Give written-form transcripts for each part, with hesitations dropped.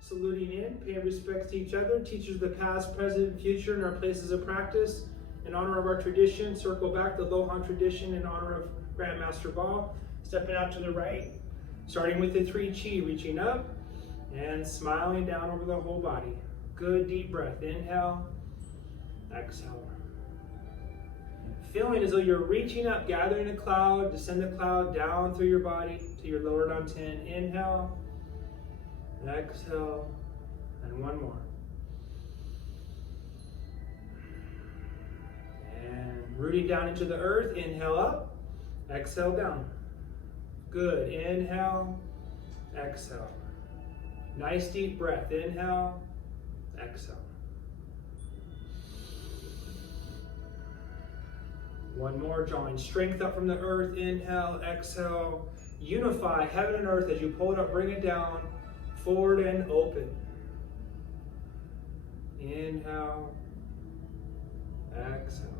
Saluting in, paying respects to each other, teachers of the past, present, and future in our places of practice. In honor of our tradition, circle back the Lohan tradition in honor of Grandmaster Ba. Stepping out to the right, starting with the 3 Chi, reaching up and smiling down over the whole body. Good deep breath. Inhale, exhale. Feeling as though you're reaching up, gathering a cloud, descend the cloud down through your body to your lower dantian. Inhale, exhale, and one more. And rooting down into the earth, inhale up, exhale down. Good, inhale, exhale. Nice deep breath, inhale, exhale. One more, drawing strength up from the earth, inhale, exhale. Unify heaven and earth as you pull it up, bring it down, forward and open. Inhale, exhale.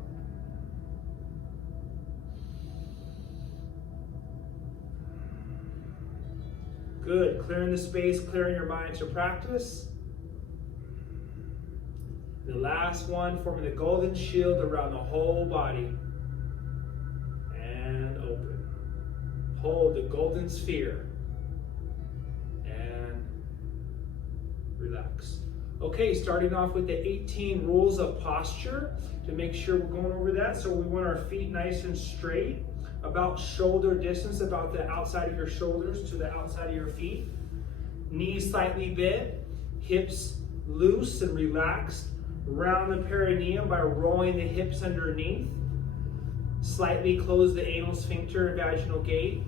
Good, clearing the space, clearing your mind to practice. The last one, forming the golden shield around the whole body. And open. Hold the golden sphere. And relax. Okay, starting off with the 18 rules of posture to make sure we're going over that. So we want our feet nice and straight, about shoulder distance, about the outside of your shoulders to the outside of your feet. Knees slightly bent, hips loose and relaxed. Round the perineum by rolling the hips underneath. Slightly close the anal sphincter and vaginal gate.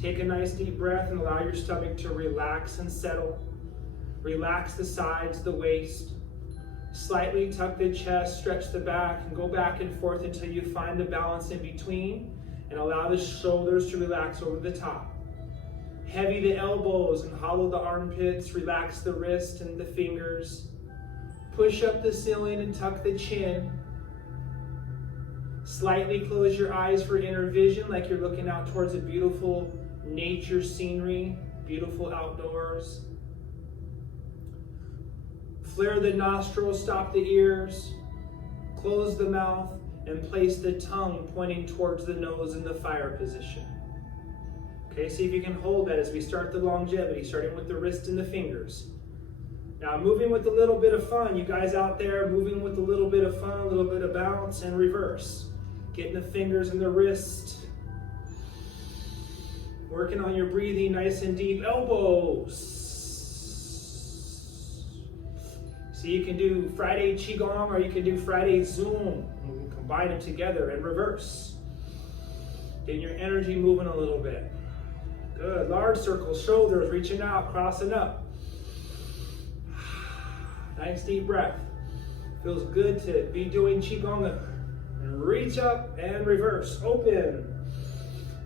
Take a nice deep breath and allow your stomach to relax and settle. Relax the sides, the waist. Slightly tuck the chest, stretch the back, and go back and forth until you find the balance in between. And allow the shoulders to relax over the top. Heavy the elbows and hollow the armpits. Relax the wrist and the fingers. Push up the ceiling and tuck the chin. Slightly close your eyes for inner vision, like you're looking out towards a beautiful nature scenery, beautiful outdoors. Flare the nostrils, stop the ears. Close the mouth. And place the tongue pointing towards the nose in the fire position. Okay, see if you can hold that as we start the longevity, starting with the wrist and the fingers. Now moving with a little bit of fun, you guys out there, moving with a little bit of fun, a little bit of bounce and reverse. Getting the fingers and the wrist. Working on your breathing nice and deep. Elbows. So you can do Friday Qigong or you can do Friday Zoom. Combine them together and reverse. Getting your energy moving a little bit. Good. Large circles, shoulders reaching out, crossing up. Nice deep breath. Feels good to be doing Qigong. And reach up and reverse. Open.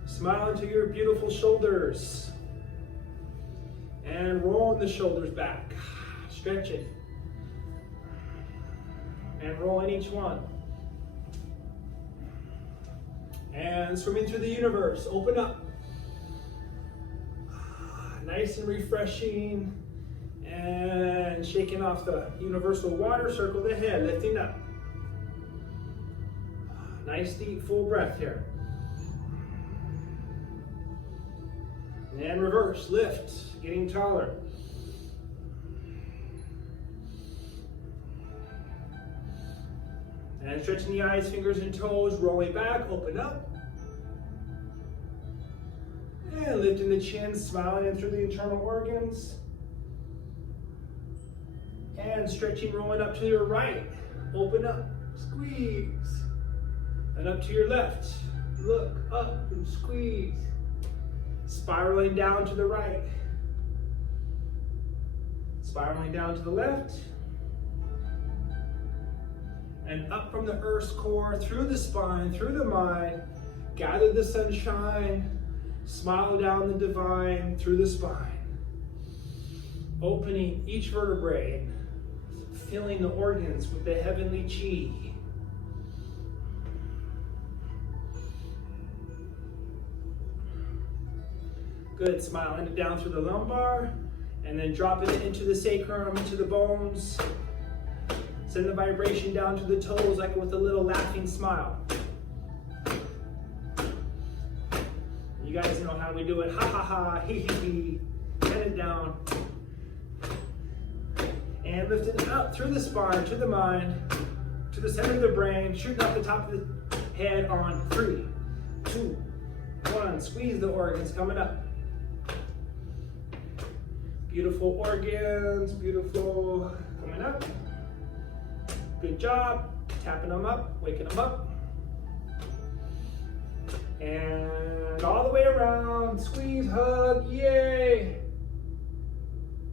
Smile into your beautiful shoulders. And rolling the shoulders back. Stretching. And rolling each one. And swimming through the universe. Open up. Nice and refreshing. And shaking off the universal water. Circle the head, lifting up. Nice deep full breath here. And reverse, lift, getting taller. And stretching the eyes, fingers and toes, rolling back, open up. And lifting the chin, smiling in through the internal organs. And stretching, rolling up to your right. Open up, squeeze. And up to your left. Look up and squeeze. Spiraling down to the right. Spiraling down to the left. And up from the earth's core, through the spine, through the mind. Gather the sunshine. Smile down the divine through the spine. Opening each vertebrae. Filling the organs with the heavenly chi. Good, smiling down through the lumbar And then dropping it into the sacrum, into the bones. Send the vibration down to the toes like with a little laughing smile. You guys know how we do it. Ha ha ha, hee hee hee. Send it down. And lift it up through the spine, to the mind, to the center of the brain, shooting up the top of the head on 3, 2, 1. Squeeze the organs coming up. Beautiful organs, beautiful, coming up. Good job, tapping them up, waking them up. And all the way around, squeeze, hug, yay.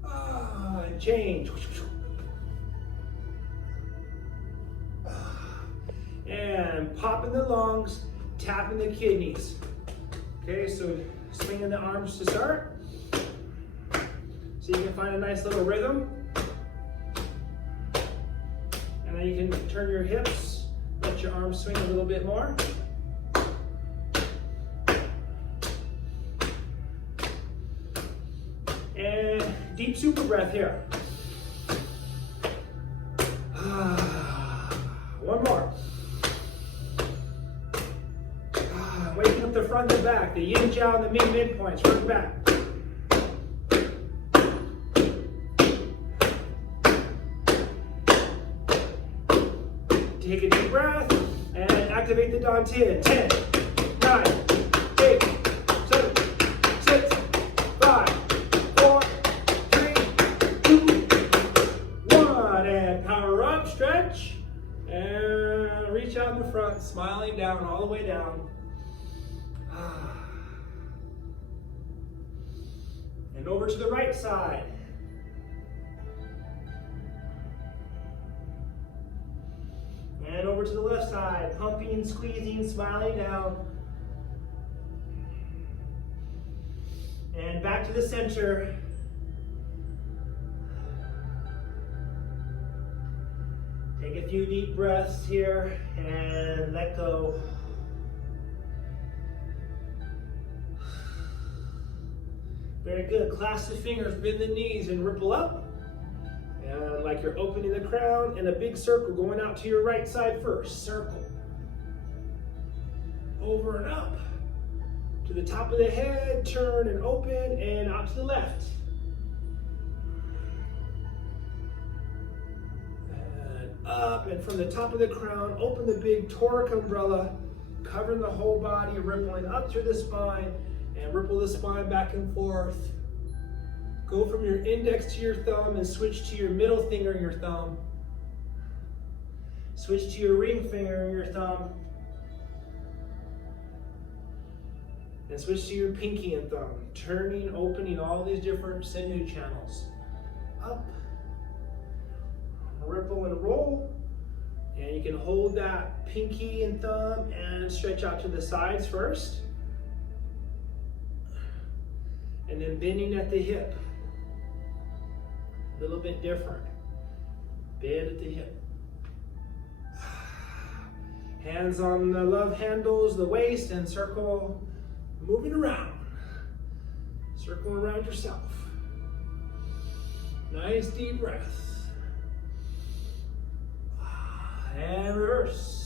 And change. And popping the lungs, tapping the kidneys. Okay, so swinging the arms to start. So you can find a nice little rhythm. And then you can turn your hips, let your arms swing a little bit more. And deep super breath here. One more. Waking up the front and the back, the yin jiao and the ming midpoints, front and back. Take a deep breath and activate the Dantian. 10, 9, 8, 7, 6, 5, 4, 3, 2, 1. And power up, stretch. And reach out in the front, smiling down, all the way down. And over to the right side. And over to the left side, pumping, squeezing, smiling down. And back to the center. Take a few deep breaths here and let go. Very good. Clasp the fingers, bend the knees, and ripple up. And like you're opening the crown, and a big circle going out to your right side first. Circle. Over and up. To the top of the head, turn and open, and out to the left. And up, and from the top of the crown, open the big toric umbrella, covering the whole body, rippling up through the spine, and ripple the spine back and forth. Go from your index to your thumb and switch to your middle finger and your thumb. Switch to your ring finger and your thumb. And switch to your pinky and thumb. Turning, opening all these different sinew channels. Up. Ripple and roll. And you can hold that pinky and thumb and stretch out to the sides first. And then bending at the hip. A little bit different. Bend at the hip. Hands on the love handles, the waist, and circle, moving around. Circle around yourself. Nice deep breath. And reverse.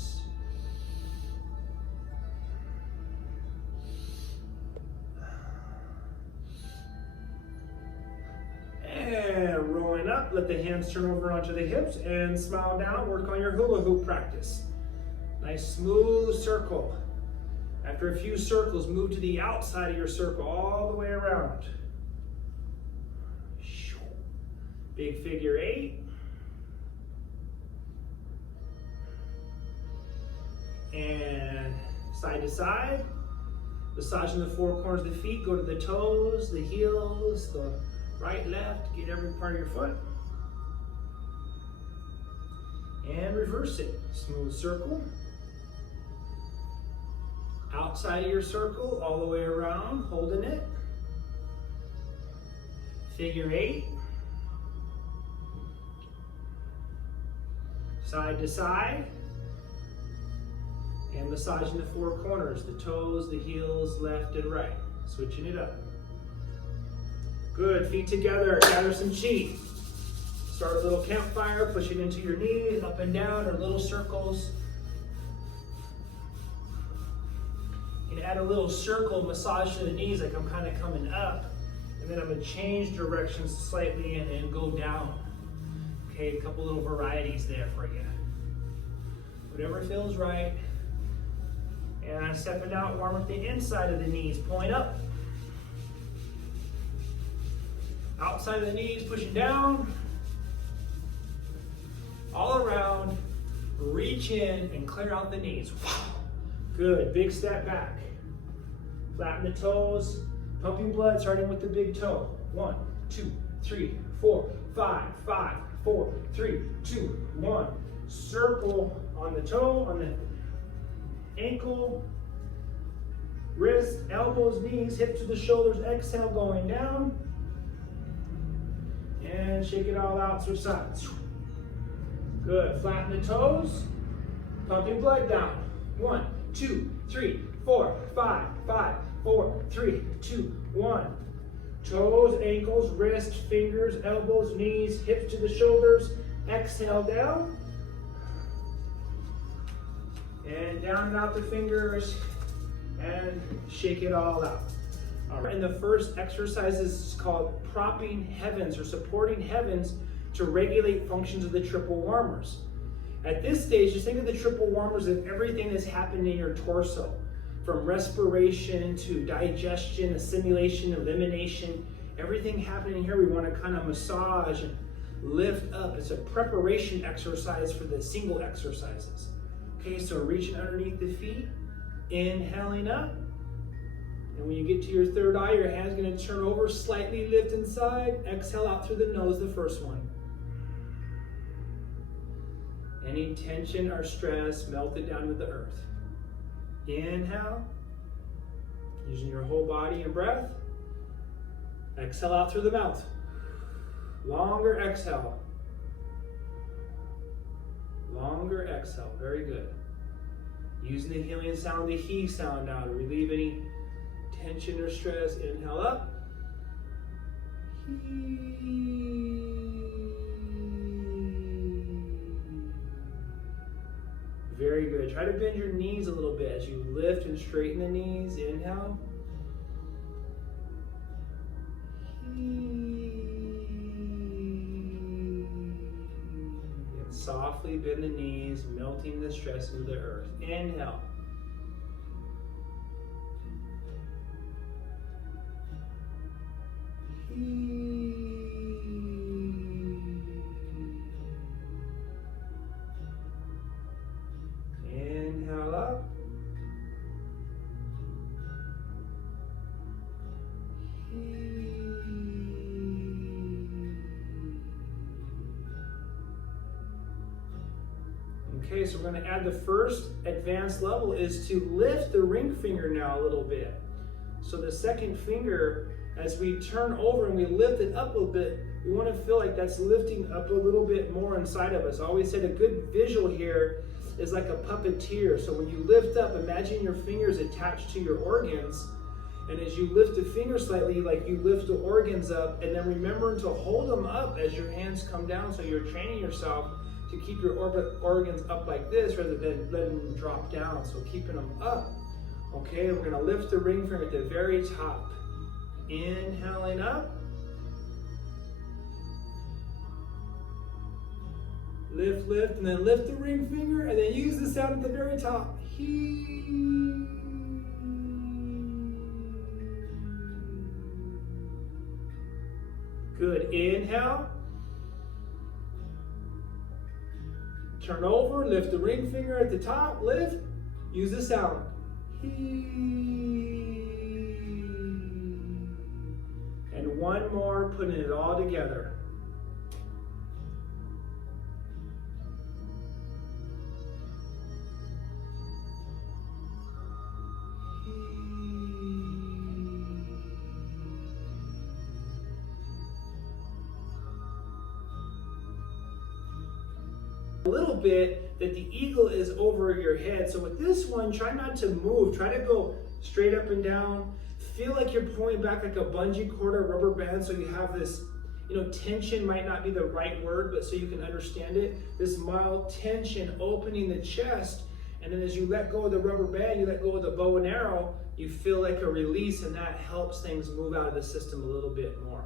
And rolling up, let the hands turn over onto the hips and smile down. Work on your hula hoop practice. Nice smooth circle. After a few circles, move to the outside of your circle, all the way around. Big figure 8. And side to side. Massaging the four corners of the feet. Go to the toes, the heels, the right, left, get every part of your foot. And reverse it. Smooth circle. Outside of your circle, all the way around, holding it. Figure 8. Side to side. And massaging the four corners, the toes, the heels, left and right. Switching it up. Good, feet together, gather some chi. Start a little campfire, push it into your knees, up and down, or little circles. You can add a little circle massage to the knees like I'm kind of coming up. And then I'm going to change directions slightly and then go down. Okay, a couple little varieties there for you. Whatever feels right. And I'm stepping out, warm up the inside of the knees, point up. Outside of the knees, pushing down. All around, reach in and clear out the knees. Good, big step back. Flatten the toes, pumping blood, starting with the big toe. 1, 2, 3, 4, 5, 5, 4, 3, 2, 1. Circle on the toe, on the ankle, wrist, elbows, knees, hips to the shoulders. Exhale, going down. And shake it all out, switch sides. Good, flatten the toes, pumping blood down. 1, 2, 3, 4, 5, 5, 4, 3, 2, 1. Toes, ankles, wrists, fingers, elbows, knees, hips to the shoulders. Exhale down. And down and out the fingers. And shake it all out. All right. And the first exercise is called propping heavens or supporting heavens to regulate functions of the triple warmers. At this stage, just think of the triple warmers of everything that's happened in your torso, from respiration to digestion, assimilation, elimination, everything happening here. We want to kind of massage and lift up. It's a preparation exercise for the single exercises. Okay, so reaching underneath the feet, inhaling up. And when you get to your third eye, your hand's going to turn over, slightly lift inside. Exhale out through the nose, the first one. Any tension or stress, melt it down to the earth. Inhale, using your whole body and breath. Exhale out through the mouth. Longer exhale. Longer exhale, very good. Using the healing sound, the he sound now to relieve any tension or stress. Inhale up. Very good. Try to bend your knees a little bit as you lift and straighten the knees. Inhale. And softly bend the knees, melting the stress into the earth. Inhale. Inhale up. Okay, so we're going to add the first advanced level is to lift the ring finger now a little bit. So the second finger, as we turn over and we lift it up a little bit, we want to feel like that's lifting up a little bit more inside of us. I always said a good visual here is like a puppeteer. So when you lift up, imagine your fingers attached to your organs. And as you lift the finger slightly, like you lift the organs up, and then remember to hold them up as your hands come down. So you're training yourself to keep your organs up like this rather than letting them drop down. So keeping them up. Okay, we're going to lift the ring finger at the very top. Inhaling up. Lift, lift, and then lift the ring finger, and then use the sound at the very top. Good. Inhale. Turn over, lift the ring finger at the top, lift, use the sound. And one more, putting it all together. A little bit that the eagle is over your head. So with this one, try not to move. Try to go straight up and down. feel like you're pulling back like a bungee cord or rubber band, so you have this, tension might not be the right word, but so you can understand it. This mild tension opening the chest, and then as you let go of the rubber band, you let go of the bow and arrow, you feel like a release, and that helps things move out of the system a little bit more.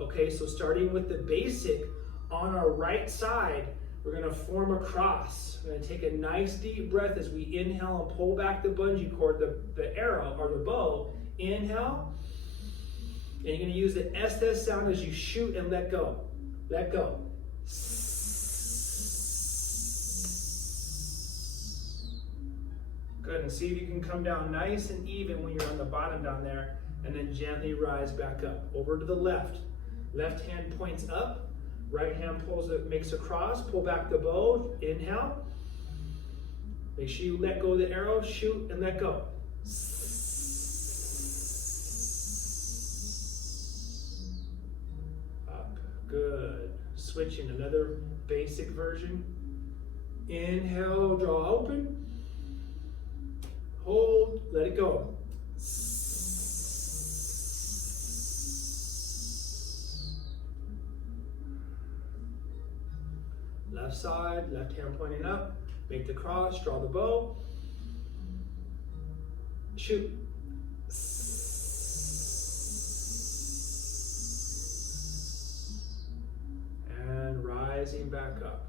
Okay, so starting with the basic, on our right side, we're going to form a cross. We're going to take a nice deep breath as we inhale and pull back the bungee cord, the arrow or the bow. Inhale. And you're going to use the SS sound as you shoot and let go. Let go. Good. And see if you can come down nice and even when you're on the bottom down there. And then gently rise back up. Over to the left. Left hand points up. Right hand makes a cross. Pull back the bow. Inhale. Make sure you let go of the arrow. Shoot and let go. Up. Good. Switching another basic version. Inhale, draw open. Hold, let it go. Left side, left hand pointing up. Make the cross, draw the bow. Shoot. And rising back up.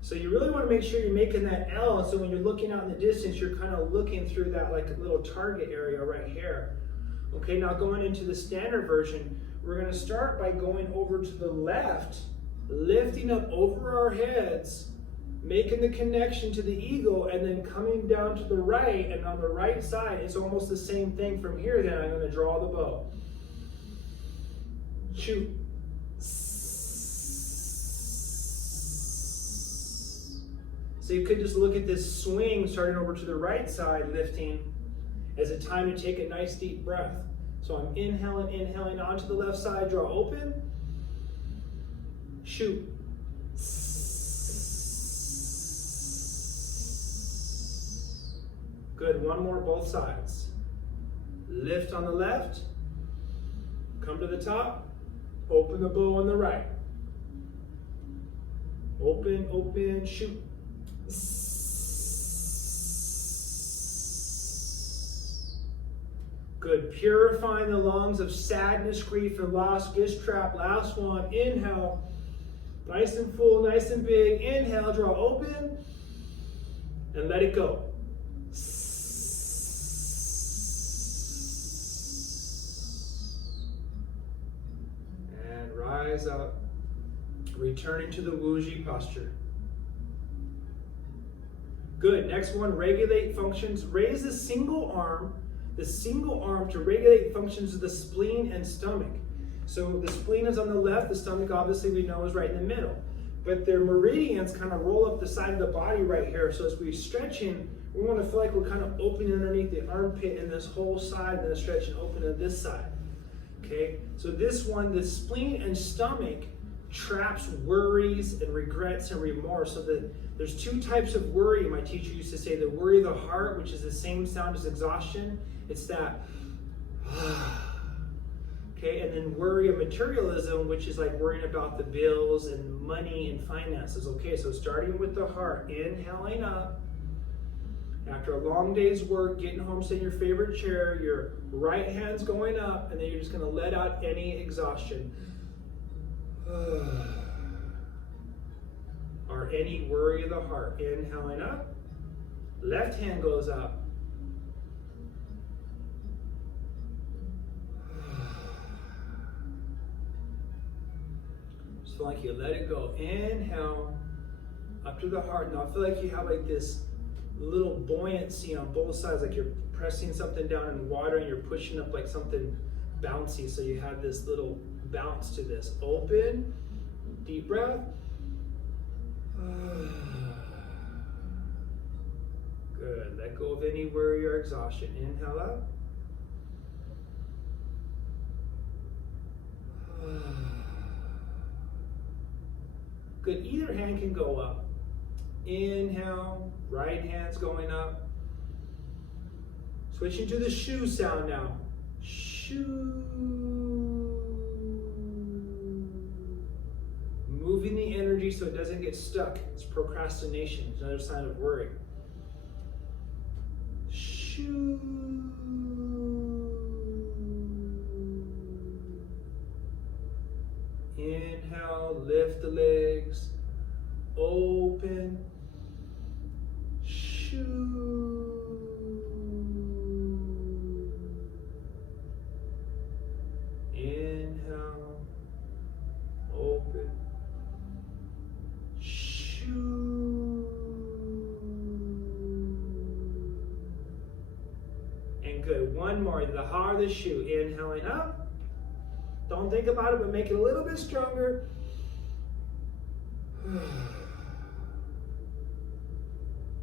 So you really want to make sure you're making that L, so when you're looking out in the distance, you're kind of looking through that like little target area right here. Okay, now going into the standard version, we're going to start by going over to the left, lifting up over our heads, making the connection to the ego, and then coming down to the right, and on the right side, it's almost the same thing from here. Then I'm going to draw the bow. Shoot. So you could just look at this swing starting over to the right side, lifting, as a time to take a nice deep breath. So I'm inhaling onto the left side, draw open, shoot. Good, one more, both sides. Lift on the left, come to the top, open the bow on the right. Open, open, shoot. Good. Purifying the lungs of sadness, grief, and loss. Gish trap. Last one. Inhale. Nice and full, nice and big. Inhale, draw open, and let it go. And rise up. Returning to the Wuji posture. Good. Next one, regulate functions. Raise the single arm to regulate functions of the spleen and stomach. So the spleen is on the left, the stomach obviously we know is right in the middle. But their meridians kind of roll up the side of the body right here. So as we stretch in, we want to feel like we're kind of opening underneath the armpit and this whole side, and then stretch and open to this side. Okay, so this one, the spleen and stomach traps worries and regrets and remorse. So there's two types of worry. My teacher used to say the worry of the heart, which is the same sound as exhaustion. It's that, okay, and then worry of materialism, which is like worrying about the bills and money and finances. Okay, so starting with the heart, inhaling up. After a long day's work, getting home, sit in your favorite chair, your right hand's going up, and then you're just going to let out any exhaustion. Or any worry of the heart. Inhaling up. Left hand goes up. Just feel like you let it go. Inhale. Up to the heart. Now feel like you have like this little buoyancy on both sides, like you're pressing something down in water and you're pushing up like something bouncy. So you have this little bounce to this. Open, deep breath. Good. Let go of any worry or exhaustion. Inhale up. Good. Either hand can go up. Inhale. Right hand's going up. Switching to the shoe sound now. Shh. Shoo. Moving the energy so it doesn't get stuck. It's procrastination. It's another sign of worry. Shoo. Inhale, lift the legs. Open. Shoo. Inhale. Open. Shoo. And good. One more. The ha, the shoo. Inhaling up. Don't think about it, but make it a little bit stronger.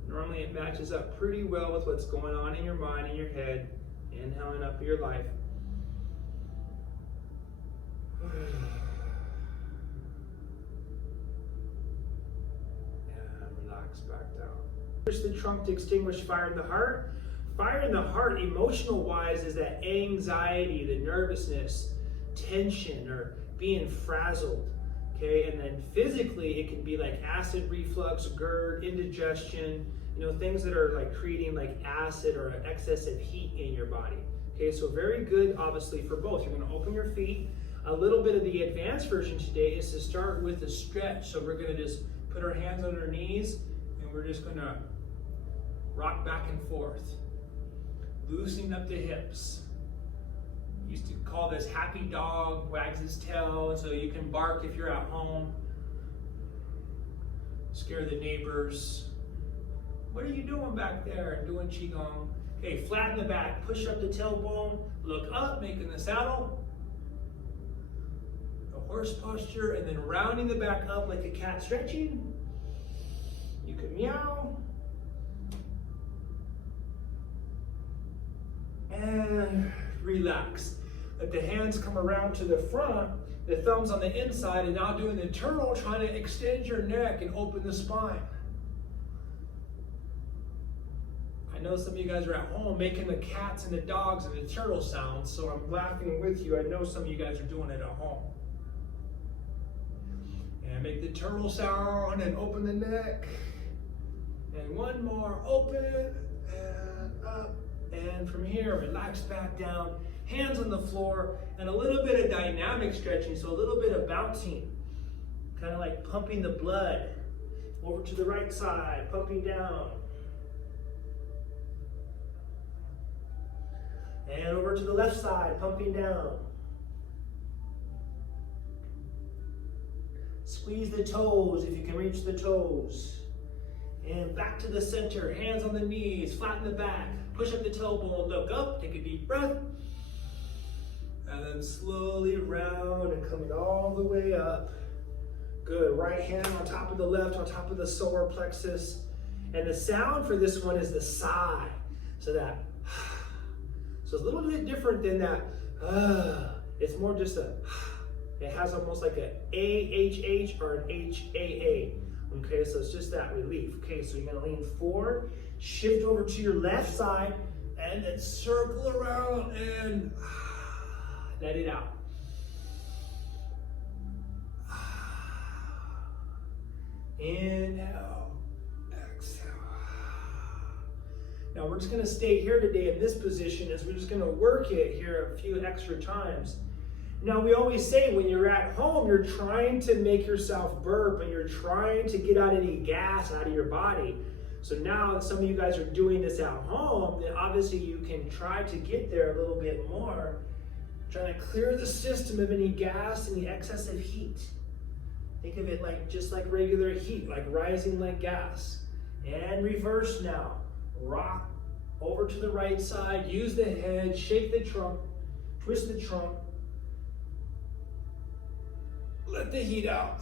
Normally it matches up pretty well with what's going on in your mind and your head. Inhaling up your life. And relax back down. Push the trunk to extinguish fire in the heart. Fire in the heart, emotional wise, is that anxiety, the nervousness, tension, or being frazzled. Okay, and then physically it can be like acid reflux, GERD, indigestion, things that are like creating like acid or excessive heat in your body. Okay, so very good obviously for both. You're going to open your feet. A little bit of the advanced version today is to start with a stretch. So we're going to just put our hands on our knees and we're just going to rock back and forth, loosening up the hips. Used to call this happy dog, wags his tail, and so you can bark if you're at home, scare the neighbors. What are you doing back there? Doing Qigong. Okay, flatten the back, push up the tailbone, look up, making the saddle, a horse posture, and then rounding the back up like a cat stretching. You can meow. And relax. Let the hands come around to the front, the thumbs on the inside, and now doing the turtle, trying to extend your neck and open the spine. I know some of you guys are at home making the cats and the dogs and the turtle sounds, so I'm laughing with you. I know some of you guys are doing it at home. And make the turtle sound and open the neck. And one more, open and up. And from here, relax back down, hands on the floor, and a little bit of dynamic stretching, so a little bit of bouncing, kind of like pumping the blood over to the right side, pumping down. And over to the left side, pumping down. Squeeze the toes if you can reach the toes. And back to the center, hands on the knees, flatten the back. Push up the tailbone, look up, take a deep breath. And then slowly round and coming all the way up. Good, right hand on top of the left, on top of the solar plexus. And the sound for this one is the sigh. So it's a little bit different than that. It's more just it has almost like a AHH or an HAA. Okay, so it's just that relief. Okay, so you're gonna lean forward, shift over to your left side, and then circle around and let it out. Inhale, exhale. Now we're just gonna stay here today in this position as we're just gonna work it here a few extra times. Now we always say when you're at home, you're trying to make yourself burp and you're trying to get out any gas out of your body. So now some of you guys are doing this at home, then obviously you can try to get there a little bit more, trying to clear the system of any gas, any excessive heat. Think of it like just like regular heat, like rising like gas. And reverse now. Rock over to the right side, use the head, shake the trunk, twist the trunk. Let the heat out.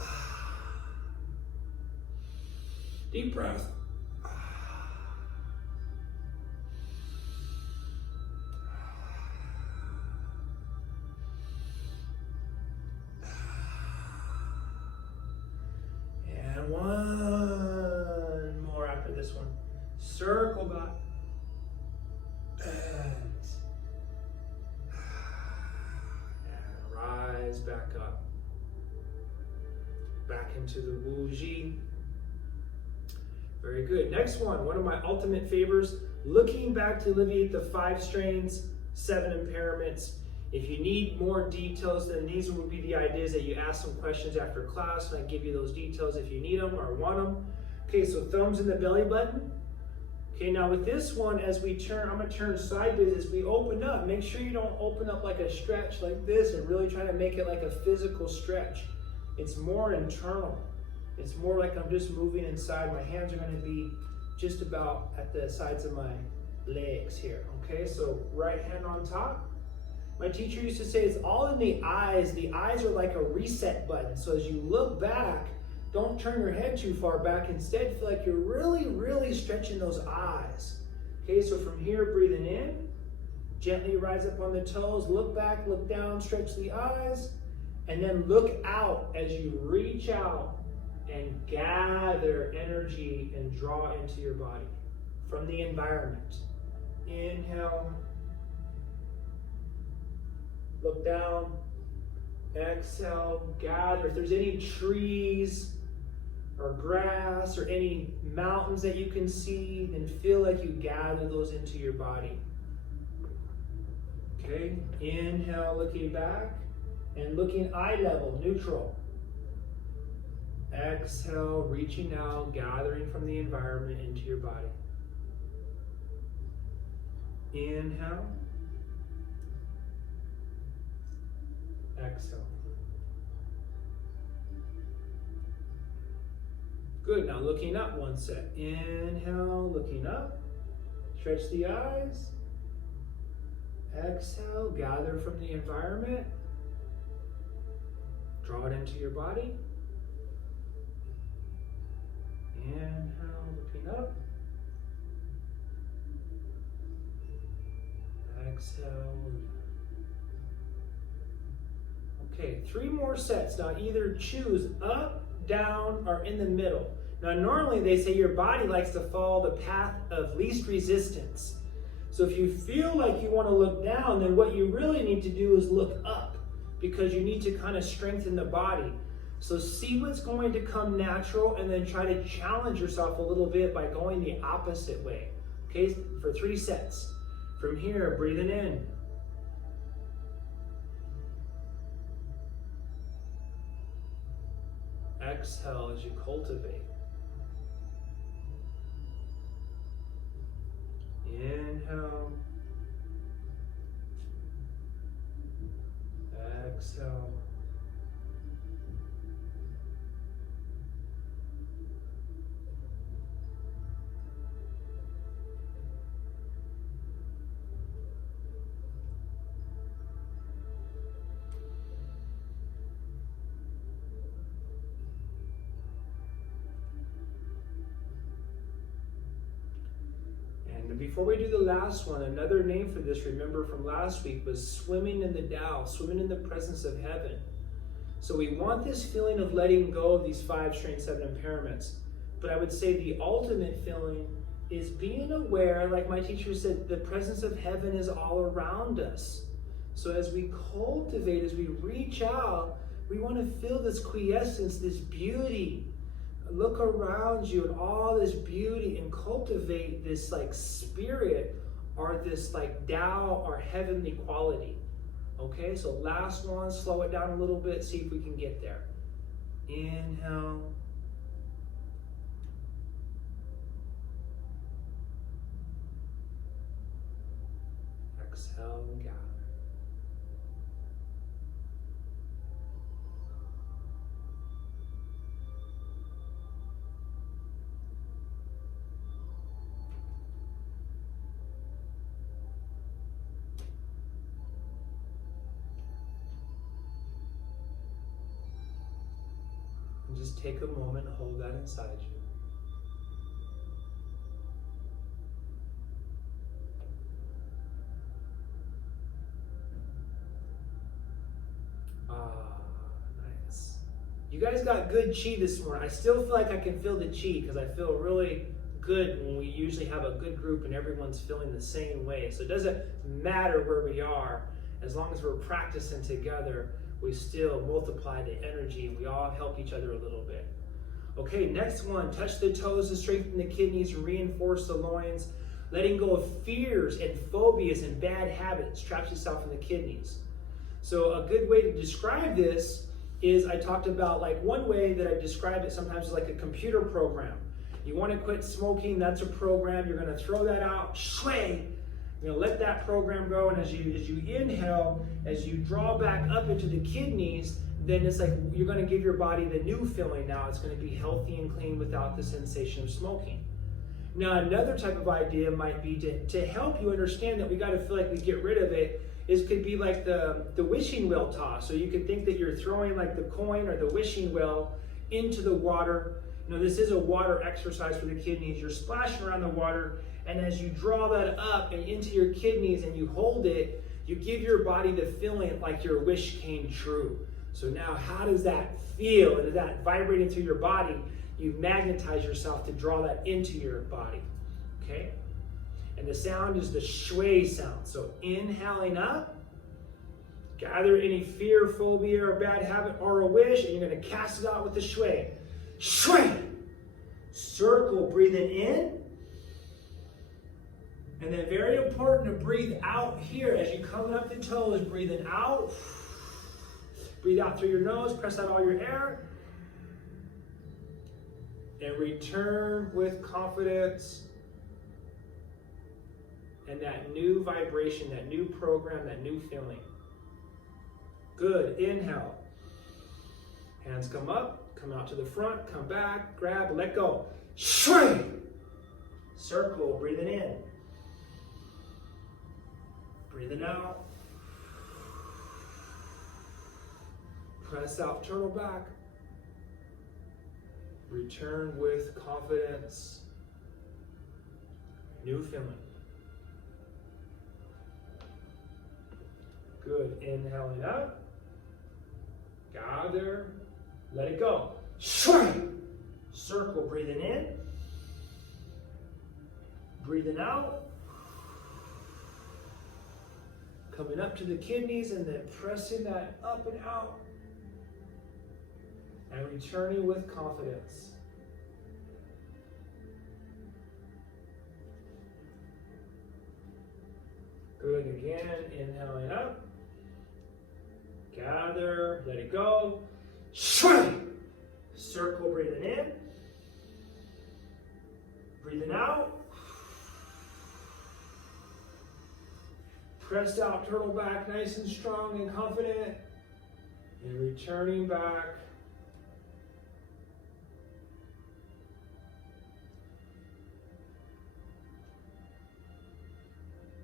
Deep breath. And one more after this one. Circle back. And Back into the Wu Ji. Very good. Next one of my ultimate favors, looking back to alleviate the 5 strains, 7 impairments. If you need more details, then these would be the ideas that you ask some questions after class, and I give you those details if you need them or want them. Okay, so thumbs in the belly button. Okay, now with this one, as we turn, I'm going to turn sideways. As we open up, make sure you don't open up like a stretch like this and really try to make it like a physical stretch. It's more internal. It's more like I'm just moving inside. My hands are going to be just about at the sides of my legs here. Okay, so right hand on top. My teacher used to say it's all in the eyes. The eyes are like a reset button. So as you look back, don't turn your head too far back. Instead, feel like you're really, really stretching those eyes. Okay, so from here, breathing in, gently rise up on the toes, look back, look down, stretch the eyes, and then look out as you reach out and gather energy and draw into your body from the environment. Inhale. Look down, exhale, gather. If there's any trees or grass or any mountains that you can see, then feel like you gather those into your body. Okay, inhale, looking back and looking eye level, neutral. Exhale, reaching out, gathering from the environment into your body. Inhale. Exhale. Good, now looking up one set. Inhale, looking up. Stretch the eyes. Exhale, gather from the environment. Draw it into your body. Inhale, looking up. Exhale. Okay, 3 more sets. Now either choose up, down, or in the middle. Now normally they say your body likes to follow the path of least resistance. So if you feel like you want to look down, then what you really need to do is look up, because you need to kind of strengthen the body. So see what's going to come natural and then try to challenge yourself a little bit by going the opposite way. Okay, for 3 sets. From here, breathing in. Exhale as you cultivate. Inhale. Exhale. Before we do the last one, another name for this, remember from last week, was swimming in the Tao, swimming in the presence of heaven. So we want this feeling of letting go of these 5 strain 7 impairments. But I would say the ultimate feeling is being aware, like my teacher said, the presence of heaven is all around us. So as we cultivate, as we reach out, we want to feel this quiescence, this beauty. Look around you and all this beauty and cultivate this like spirit or this like Tao or heavenly quality. Okay, so last one, slow it down a little bit, see if we can get there. Inhale. Exhale and gather. Just take a moment and hold that inside you. Nice. You guys got good chi this morning. I still feel like I can feel the chi because I feel really good when we usually have a good group and everyone's feeling the same way. So it doesn't matter where we are, as long as we're practicing together, we still multiply the energy and we all help each other a little bit. Okay, next one, touch the toes to strengthen the kidneys, reinforce the loins, letting go of fears and phobias and bad habits traps yourself in the kidneys. So a good way to describe this is, I talked about, like, one way that I describe it sometimes is like a computer program. You want to quit smoking, that's a program. You're going to throw that out, shui. You're going to let that program go, and as you inhale, as you draw back up into the kidneys, then it's like you're going to give your body the new feeling now. It's going to be healthy and clean without the sensation of smoking. Now, another type of idea might be to help you understand that we got to feel like we get rid of it, could be like the wishing well toss. So you could think that you're throwing like the coin or the wishing well into the water. You know, this is a water exercise for the kidneys. You're splashing around the water, and as you draw that up and into your kidneys and you hold it, you give your body the feeling like your wish came true. So now, how does that feel? Is that vibrating through your body? You magnetize yourself to draw that into your body. Okay? And the sound is the shui sound. So inhaling up, gather any fear, phobia, or bad habit, or a wish, and you're going to cast it out with the shui. Shui! Circle, breathing in. And then very important to breathe out here as you come up the toes, breathing out. Breathe out through your nose, press out all your air. And return with confidence and that new vibration, that new program, that new feeling. Good. Inhale. Hands come up, come out to the front, come back, grab, let go. Shui! Circle, breathing in. Breathing out. Press out, turtle back. Return with confidence. New feeling. Good. Inhaling up. Gather. Let it go. Shui! Circle, breathing in. Breathing out. Coming up to the kidneys and then pressing that up and out. And returning with confidence. Good. Again, inhaling up. Gather, let it go. Shui! Circle, breathing in. Breathing out. Pressed out, turtle back, nice and strong and confident. And returning back.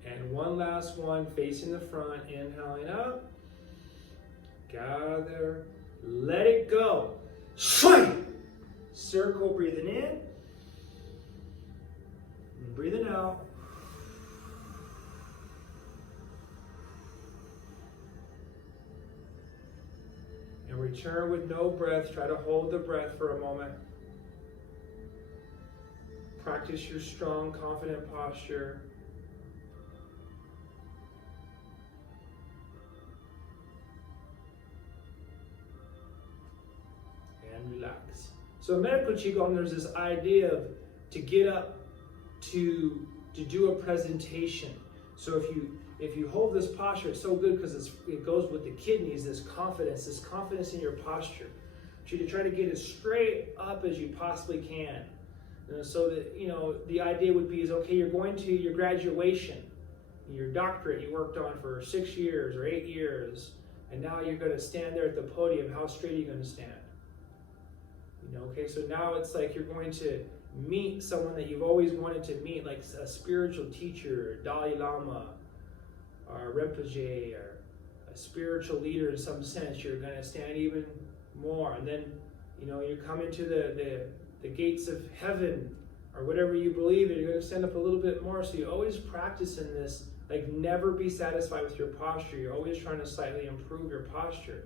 And one last one, facing the front, inhaling up. Gather, let it go. Shui! Circle, breathing in. And breathing out. And return with no breath. Try to hold the breath for a moment. Practice your strong, confident posture. And relax. So in Medical Qigong, there's this idea of to get up to do a presentation. So if you hold this posture, it's so good because it goes with the kidneys, this confidence in your posture. I want you to try to get as straight up as you possibly can. So that, the idea would be okay, you're going to your graduation, your doctorate you worked on for 6 years or 8 years, and now you're going to stand there at the podium. How straight are you going to stand? Okay, so now it's like you're going to meet someone that you've always wanted to meet, like a spiritual teacher, Dalai Lama, or Rinpoche, or a spiritual leader in some sense. You're going to stand even more, and then you're coming to the gates of heaven, or whatever you believe in. You're going to stand up a little bit more. So you always practice in this, like, never be satisfied with your posture. You're always trying to slightly improve your posture.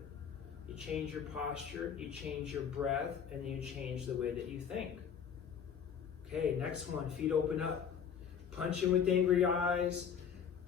You change your posture, you change your breath, and you change the way that you think. Okay, next one, feet open up. Punch in with angry eyes.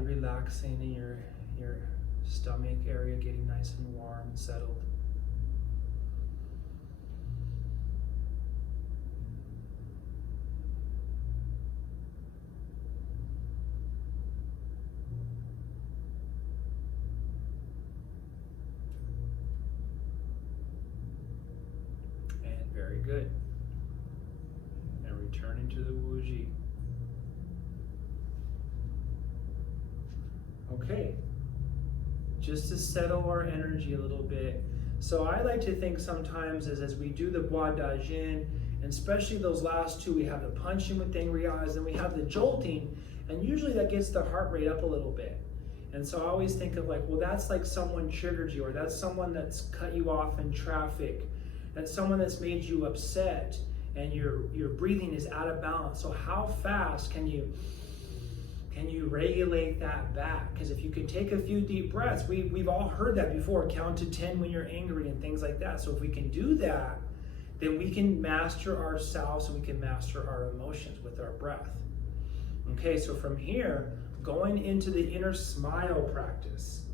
body relaxing and your stomach area getting nice and warm and settled. And very good. And return into the Wu Ji. Okay, just to settle our energy a little bit. So I like to think sometimes as we do the Ba Duan Jin, and especially those last two, we have the punching with angry eyes, and we have the jolting, and usually that gets the heart rate up a little bit. And so I always think of like, well, that's like someone triggered you, or that's someone that's cut you off in traffic, that's someone that's made you upset, and your breathing is out of balance. So how fast can you regulate that back? Because if you can take a few deep breaths, we've all heard that before, count to 10 when you're angry and things like that. So if we can do that, then we can master ourselves and we can master our emotions with our breath. Okay, so from here, going into the inner smile practice,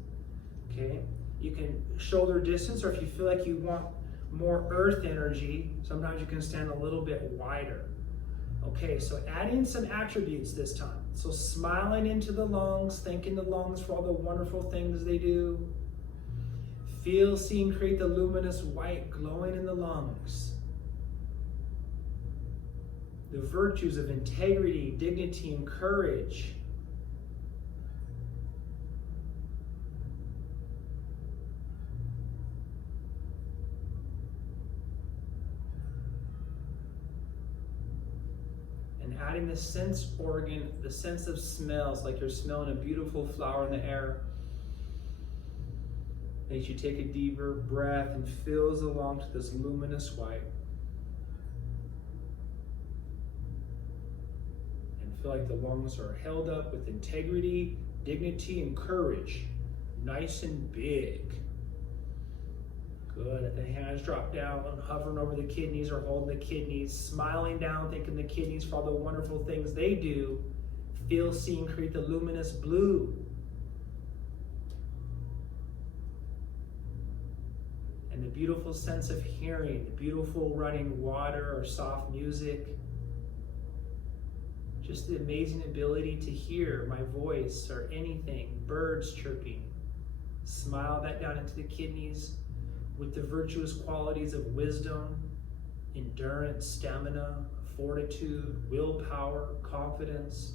okay, you can shoulder distance, or if you feel like you want more earth energy, sometimes you can stand a little bit wider. Okay, so adding some attributes this time. So smiling into the lungs, thanking the lungs for all the wonderful things they do. Feel, see, and create the luminous white glowing in the lungs. The virtues of integrity, dignity, and courage. Adding the sense organ, the sense of smells, like you're smelling a beautiful flower in the air. Makes you take a deeper breath and fills along to this luminous white. And feel like the lungs are held up with integrity, dignity, and courage. Nice and big. Good. Let the hands drop down, hovering over the kidneys or holding the kidneys, smiling down, thanking the kidneys for all the wonderful things they do. Feel, see, and create the luminous blue. And the beautiful sense of hearing, the beautiful running water or soft music. Just the amazing ability to hear my voice or anything, birds chirping. Smile that down into the kidneys. With the virtuous qualities of wisdom, endurance, stamina, fortitude, willpower, confidence.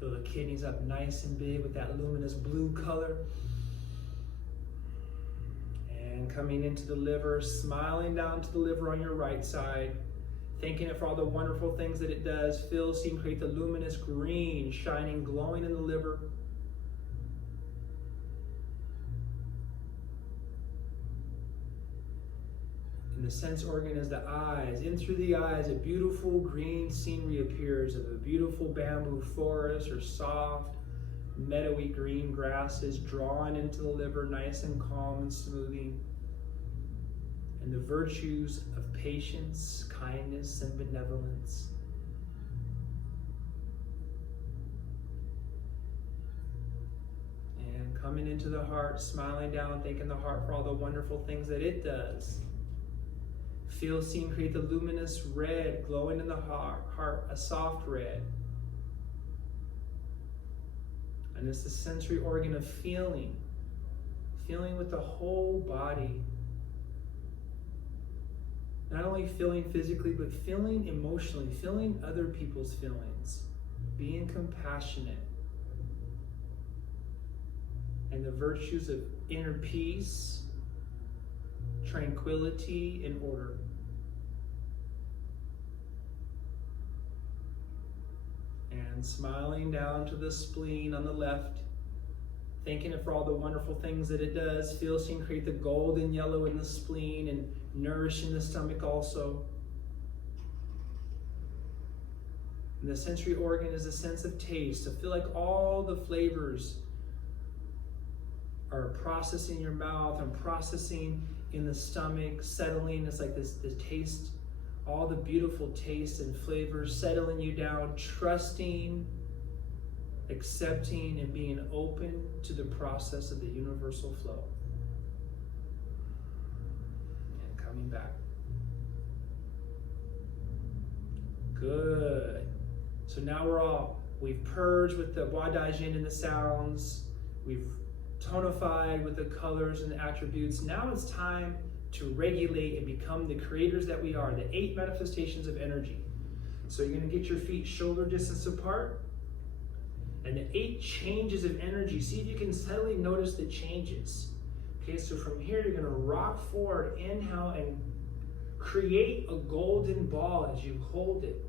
Fill the kidneys up nice and big with that luminous blue color. And coming into the liver, smiling down to the liver on your right side. Thanking it for all the wonderful things that it does. Fill, see, and create the luminous green, shining, glowing in the liver. And the sense organ is the eyes. In through the eyes, a beautiful green scenery appears of a beautiful bamboo forest or soft, meadowy green grasses drawn into the liver, nice and calm and smoothing. And the virtues of patience, kindness, and benevolence. And coming into the heart, smiling down, thanking the heart for all the wonderful things that it does. Feel, see, and create the luminous red glowing in the heart, a soft red. And it's the sensory organ of feeling. Feeling with the whole body. Not only feeling physically, but feeling emotionally, feeling other people's feelings, being compassionate. And the virtues of inner peace, tranquility, and order. And smiling down to the spleen on the left, thanking it for all the wonderful things that it does. Feel, see, and create the golden yellow in the spleen and nourishing the stomach also. And the sensory organ is a sense of taste. To feel like all the flavors are processing your mouth and processing in the stomach, settling. It's like this taste all the beautiful tastes and flavors, settling you down, trusting, accepting, and being open to the process of the universal flow. And coming back. Good. So now we've purged with the Ba Duan Jin and the sounds. We've tonified with the colors and the attributes. Now it's time to regulate and become the creators that we are, the 8 manifestations of energy. So you're going to get your feet shoulder distance apart, and the 8 changes of energy. See if you can subtly notice the changes. Okay, so from here you're going to rock forward, inhale, and create a golden ball as you hold it.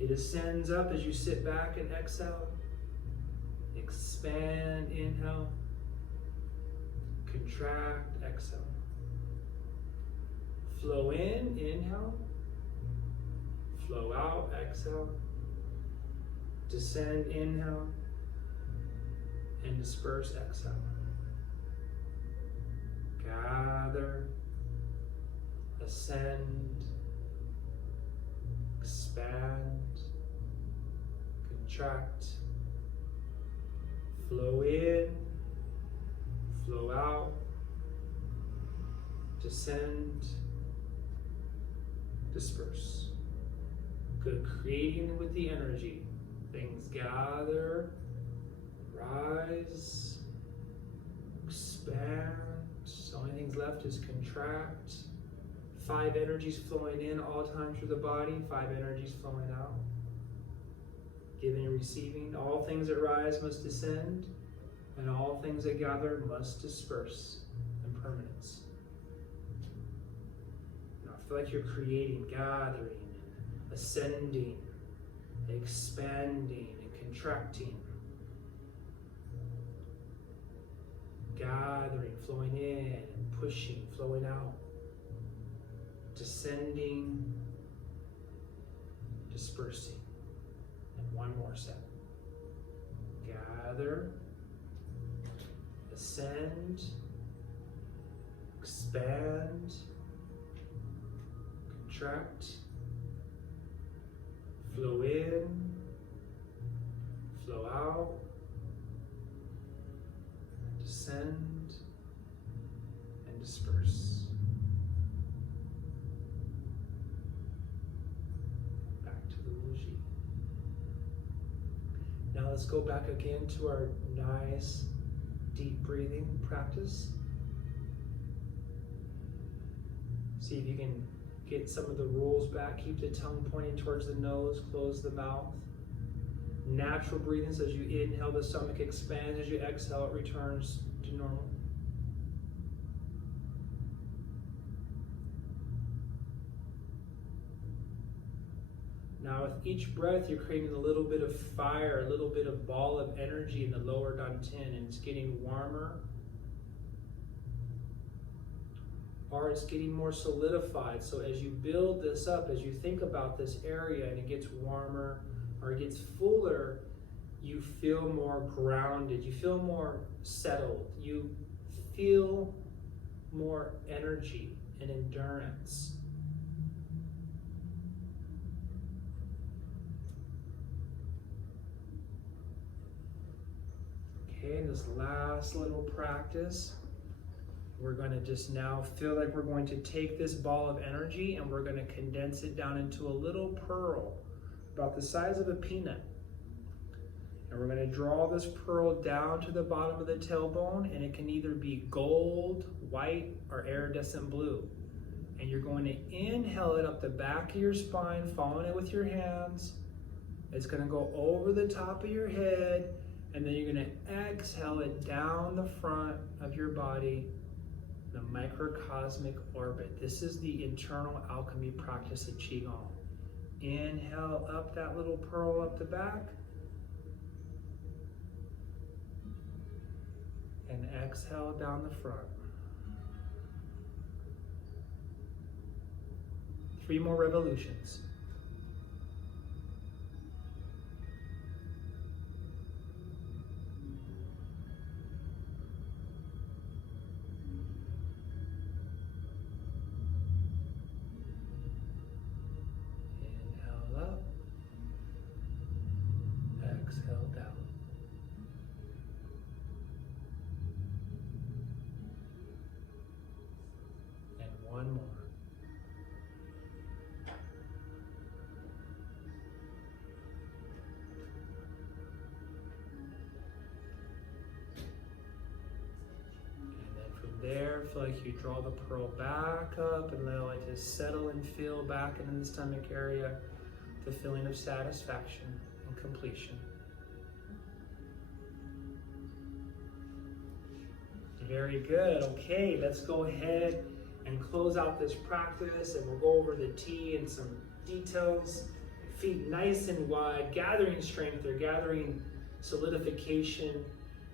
It ascends up as you sit back and exhale. Expand, inhale. Contract, exhale. Flow in, inhale. Flow out, exhale. Descend, inhale. And disperse, exhale. Gather. Ascend. Expand. Contract. Flow in. Flow out. Descend. Disperse. Good. Creating with the energy. Things gather, rise, expand. The only things left is contract. 5 energies flowing in all time through the body, 5 energies flowing out. Giving and receiving. All things that rise must descend, and all things that gather must disperse. Impermanence. Now feel like you're creating, gathering, ascending, expanding, and contracting. Gathering, flowing in, and pushing, flowing out. Descending, dispersing. And one more set. Gather, ascend, expand, contract, flow in, flow out, descend, and disperse. Back to the Wuji. Now let's go back again to our nice deep breathing practice. See if you can get some of the rules back. Keep the tongue pointing towards the nose, close the mouth. Natural breathing, so as you inhale, the stomach expands. As you exhale, it returns to normal. Now with each breath, you're creating a little bit of fire, a little bit of ball of energy in the lower dantian, and it's getting warmer. Or it's getting more solidified. So as you build this up, as you think about this area and it gets warmer or it gets fuller, you feel more grounded, you feel more settled, you feel more energy and endurance. Okay, this last little practice, we're going to just now feel like we're going to take this ball of energy and we're going to condense it down into a little pearl about the size of a peanut. And we're going to draw this pearl down to the bottom of the tailbone, and it can either be gold, white, or iridescent blue. And you're going to inhale it up the back of your spine, following it with your hands. It's going to go over the top of your head, and then you're going to exhale it down the front of your body, the microcosmic orbit. This is the internal alchemy practice of Qigong. Inhale up that little pearl up the back, and exhale down the front. 3 more revolutions. feel like you draw the pearl back up and allow it to settle and feel back into the stomach area, the feeling of satisfaction and completion. Very good. Okay, let's go ahead and close out this practice, and we'll go over the tea and some details. Feet nice and wide, gathering strength or gathering solidification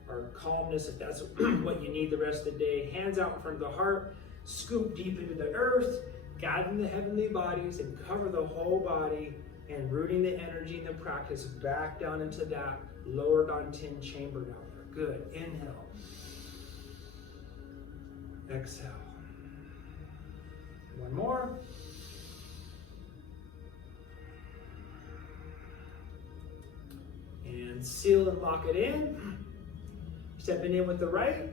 or calmness if that's what you need the rest of the day. Hands out in front of the heart, scoop deep into the earth, gathering the heavenly bodies and cover the whole body and rooting the energy in the practice back down into that lower Dantian chamber down there. Good. Inhale. Exhale. One more. And seal and lock it in. Stepping in with the right.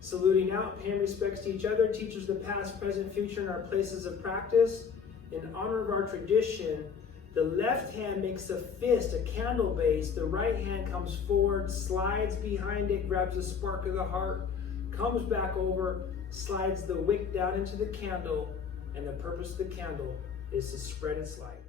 Saluting out, paying respects to each other, teachers of the past, present, future, and our places of practice. In honor of our tradition, the left hand makes a fist, a candle base. The right hand comes forward, slides behind it, grabs the spark of the heart, comes back over, slides the wick down into the candle, and the purpose of the candle is to spread its light.